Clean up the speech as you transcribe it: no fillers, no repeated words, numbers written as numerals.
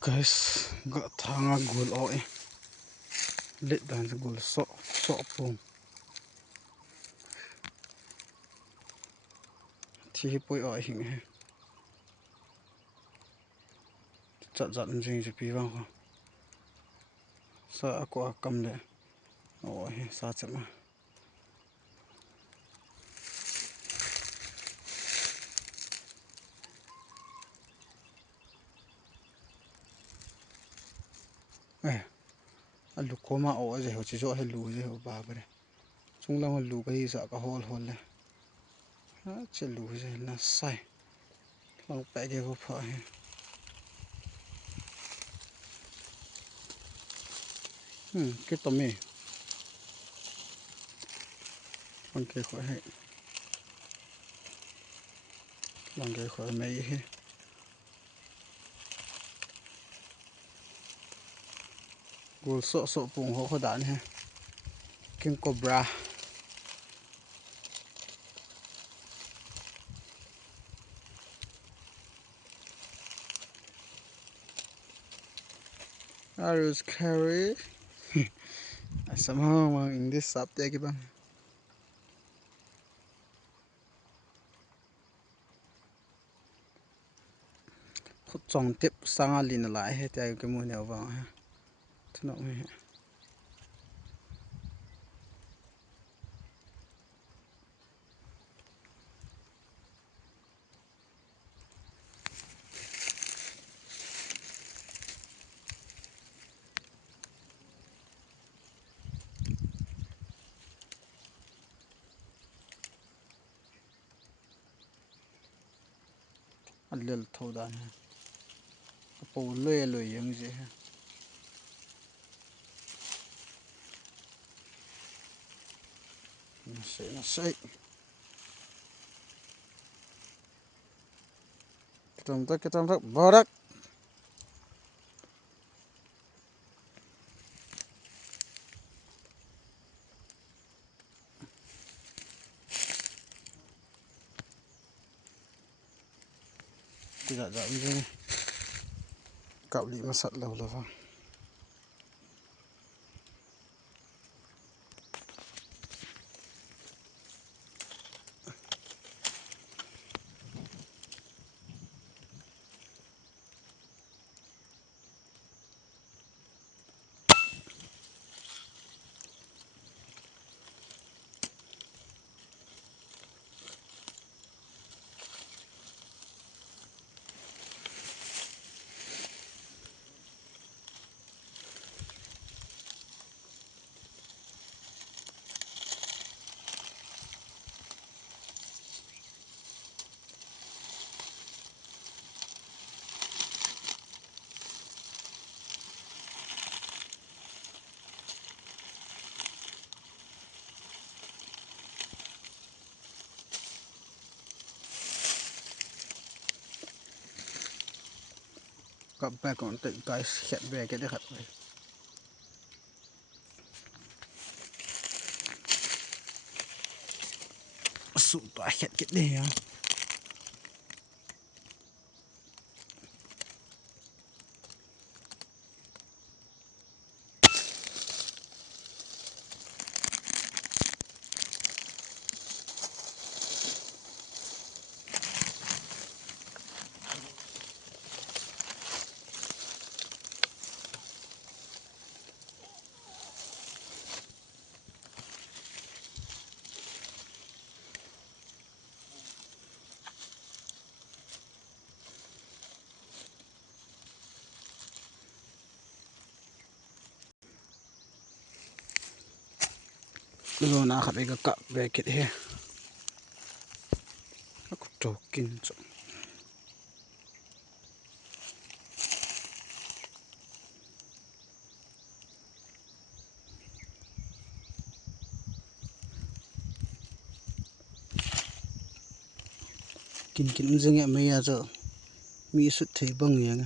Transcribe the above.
guys, gak thanga gul oi lit dan gul so pung thi pui oi hing he chat chat jing ji pi wang sa ko kam le oi he sa chama alu koma o je ho chi zo he lu je ho ba bare chung lang lu ka hi sa ka hol hol le ha che lu je na sai long pa ge ko pha he cái tôm này con kia khỏi hay lòng kia khỏi mấy he gul so pung ho đạn he king cobra Arrows carry somehow in this sub there các bạn khúc trồng tiếp sang liền lại hết cái mùa nào vào ha thế nào này ăn lên thâu đàn ha bầu lê lười giống gì ha nó sẽ cái trong đó bò đất tidak ada ini kau li masak lah lah các bạn còn tự cái hiện về cái được này sụt toại hiện cái này lu na khắp cái cặp về cái he nó có trâu kinh trọng kinh kinh dưng em mấy giờ mi xuất thấy băng nhỉ